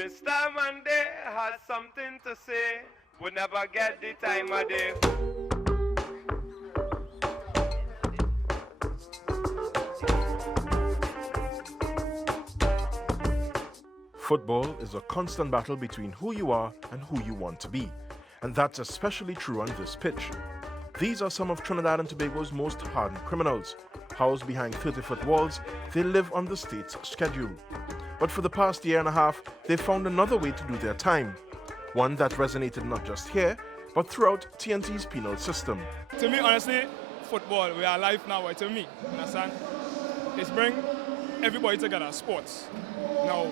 Mr. Monday has something to say, would never get the time of day. Football is a constant battle between who you are and who you want to be, and that's especially true on this pitch. These are some of Trinidad and Tobago's most hardened criminals. Housed behind 30-foot walls, they live on the state's schedule. But for the past year and a half, they've found another way to do their time. One that resonated not just here, but throughout TNT's penal system. To me, honestly, football, we are alive now, to me, understand? It's bring everybody together, sports. Now,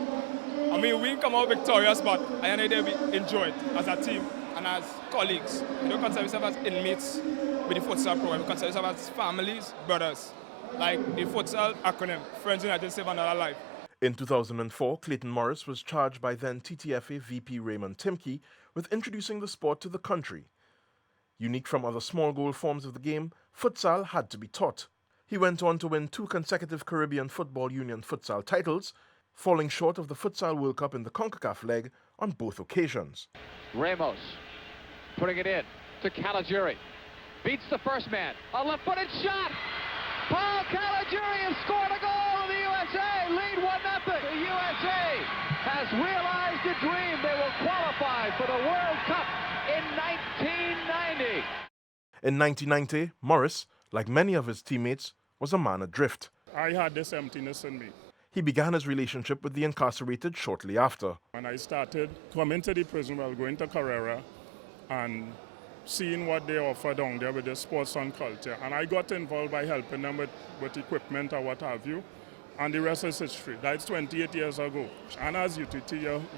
I mean, we come out victorious, but I know that we enjoy it as a team and as colleagues. We don't consider ourselves as inmates with the futsal program. We consider ourselves as families, brothers. Like the futsal acronym, Friends United Save Another Life. In 2004, Clayton Morris was charged by then TTFA VP Raymond Timke with introducing the sport to the country. Unique from other small goal forms of the game, futsal had to be taught. He went on to win 2 consecutive Caribbean Football Union futsal titles, falling short of the Futsal World Cup in the CONCACAF leg on both occasions. Ramos putting it in to Caligiuri. Beats the first man. A left-footed shot! Paul Caligiuri has scored a goal in the USA! Lead 1-0. The USA has realized a dream. They will qualify for the World Cup in 1990. In 1990, Morris, like many of his teammates, was a man adrift. I had this emptiness in me. He began his relationship with the incarcerated shortly after. When I started coming to the prison while going to Carrera and seeing what they offer down there with the sports and culture, and I got involved by helping them with equipment or what have you, and the rest is history. That's 28 years ago. And as UTT,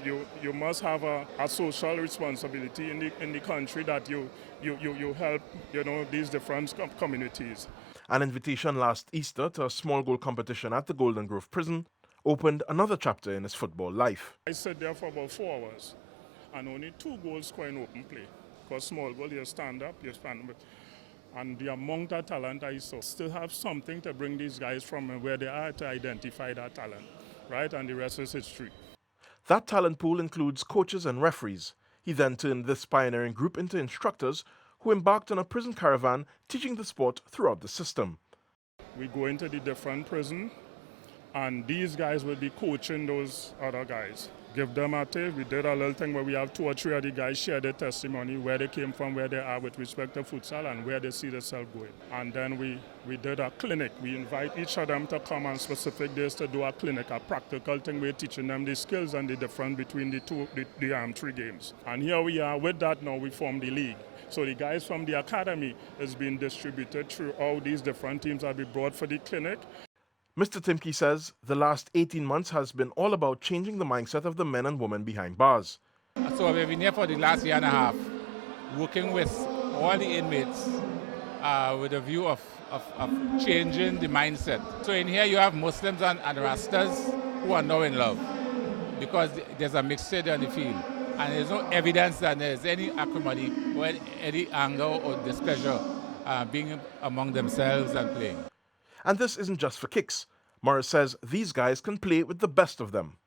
you must have a social responsibility in the country that you help, these different communities. An invitation last Easter to a small goal competition at the Golden Grove prison opened another chapter in his football life. I sat there for about 4 hours and only 2 goals scored in open play. Because small goal, you stand up, and the amount of talent I saw, still have something to bring these guys from where they are to identify that talent, right? And the rest is history. That talent pool includes coaches and referees. He then turned this pioneering group into instructors who embarked on a prison caravan teaching the sport throughout the system. We go into the different prison, and these guys will be coaching those other guys. Give them a tape. We did a little thing where we have 2 or 3 of the guys share their testimony, where they came from, where they are with respect to futsal, and where they see themselves going. And then we did a clinic. We invite each of them to come on specific days to do a clinic, a practical thing. We're teaching them the skills and the difference between the 3 games. And here we are. With that now, we form the league. So the guys from the academy is being distributed through all these different teams that we brought for the clinic. Mr. Timke says the last 18 months has been all about changing the mindset of the men and women behind bars. So we've been here for the last year and a half, working with all the inmates with a view of changing the mindset. So in here you have Muslims and Rastas who are now in love because there's a mixture on the field. And there's no evidence that there's any acrimony or any anger or displeasure being among themselves and playing. And this isn't just for kicks. Morris says these guys can play with the best of them.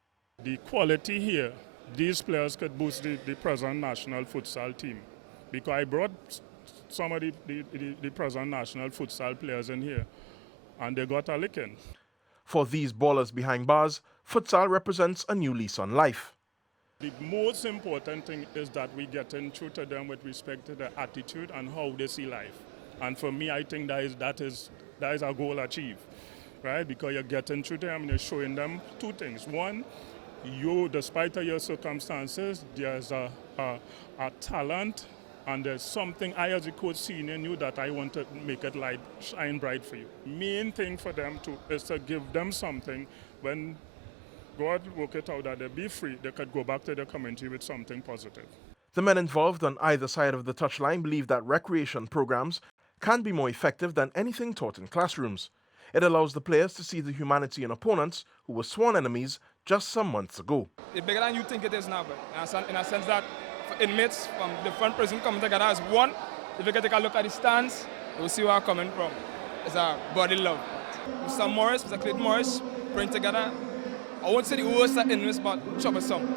The quality here, these players could boost the present national futsal team. Because I brought some of the present national futsal players in here, and they got a licking. For these ballers behind bars, futsal represents a new lease on life. The most important thing is that we get in through to them with respect to their attitude and how they see life. And for me, I think that is a goal achieved, right? Because you're getting through them and you're showing them 2 things. One, you, despite your circumstances, there's a talent and there's something I as a coach seeing in you that I want to make it light, shine bright for you. Main thing for them is to give them something when God work it out that they be free, they could go back to their community with something positive. The men involved on either side of the touchline believe that recreation programs can be more effective than anything taught in classrooms. It allows the players to see the humanity in opponents who were sworn enemies just some months ago. It's bigger than you think it is now, but in a sense that for inmates from different prisons coming together as one, if you can take a look at the stands, you'll see where I'm coming from. It's a body love. Mr. Morris, Mr. Clayton Morris, bring together, I won't say the worst that inmates, but troublesome.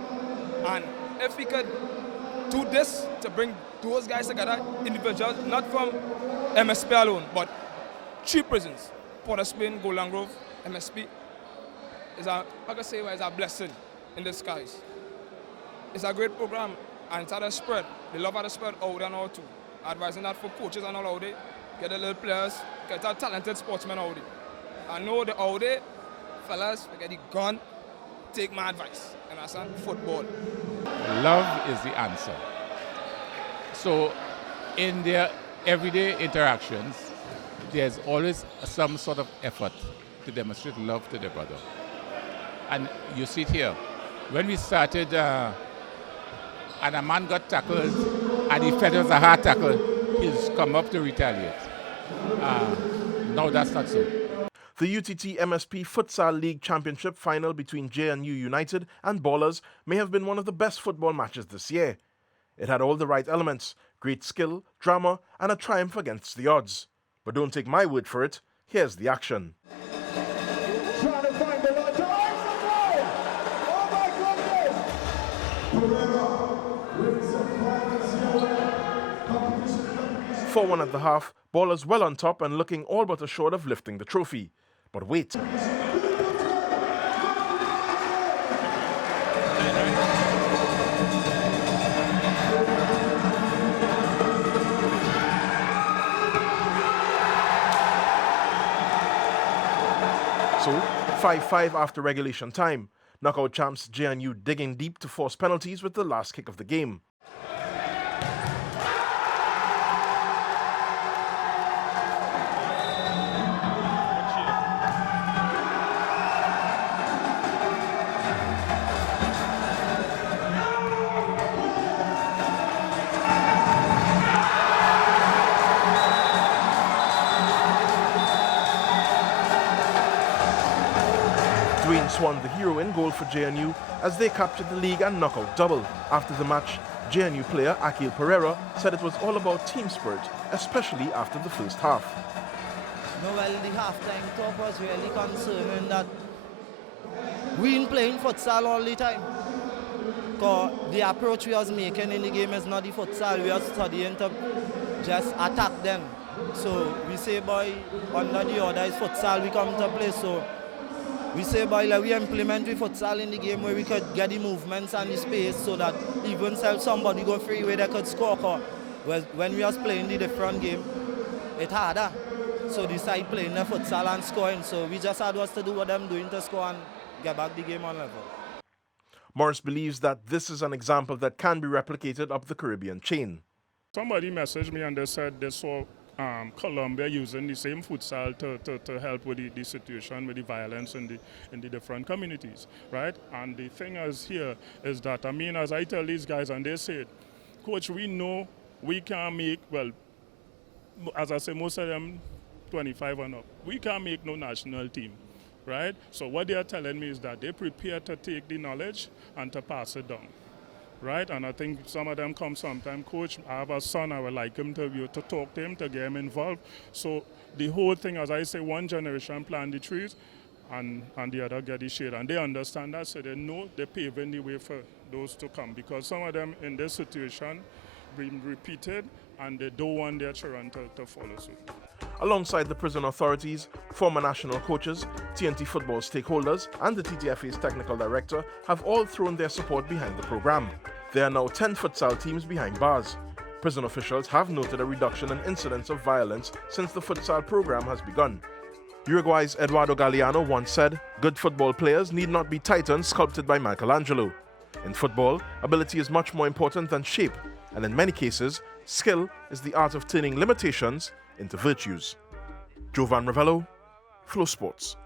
And if we could do this to bring those guys together, individuals, not from MSP alone, but 3 prisons, Port of Spain, Golden Grove, MSP, is a blessing in disguise. It's a great program, and it's had a spread. The love of the spread out and out too. Advising that for coaches and all out there, get the little players, get a talented sportsmen out there. I know the out there, fellas, get the gun, take my advice, and that's on football. Love is the answer. So in their everyday interactions, there's always some sort of effort to demonstrate love to their brother. And you see it here. When we started, and a man got tackled, and he felt it was a hard tackle, he's come up to retaliate. No, that's not so. The UTT MSP Futsal League Championship final between JNU United and Ballers may have been one of the best football matches this year. It had all the right elements, great skill, drama, and a triumph against the odds. But don't take my word for it, here's the action. Trying to find the line. Oh my goodness! 4-1 at the half, Ballers well on top and looking all but assured of lifting the trophy. But wait. So, 5-5 after regulation time. Knockout champs JNU digging deep to force penalties with the last kick of the game. Swan the hero in goal for JNU as they captured the league and knockout double. After the match, JNU player Akil Pereira said it was all about team spirit, especially after the first half. No, well, the half-time talk was really concerning that we ain't playing futsal all the time. Because the approach we was making in the game is not the futsal, we are studying to just attack them. So we say, boy, under the order is futsal, we come to play, so we say, boy, like we implement the futsal in the game where we could get the movements and the space so that even if somebody go free where they could score. When we was playing the different game, it's harder. So they started playing the futsal and scoring. So we just had us to do what them doing to score and get back the game on level. Morris believes that this is an example that can be replicated up the Caribbean chain. Somebody messaged me and they said they saw Colombia using the same futsal to help with the situation with the violence in the different communities, right? And the thing is here is that, I mean, as I tell these guys and they said, Coach, we know we can't make, well, as I say, most of them 25 and up, we can't make no national team, right? So what they are telling me is that they're prepared to take the knowledge and to pass it down. Right, and I think some of them come sometime, Coach, I have a son, I would like him to talk to him, to get him involved. So the whole thing, as I say, one generation plant the trees and the other get the shade. And they understand that, so they know they're paving the way for those to come. Because some of them in this situation being repeated and they don't want their children to follow suit. Alongside the prison authorities, former national coaches, TNT football stakeholders, and the TTFA's technical director have all thrown their support behind the program. There are now 10 futsal teams behind bars. Prison officials have noted a reduction in incidents of violence since the futsal program has begun. Uruguay's Eduardo Galeano once said, "Good football players need not be titans sculpted by Michelangelo." In football, ability is much more important than shape, and in many cases, skill is the art of turning limitations into virtues. Jovan, Ravello, Flow Sports.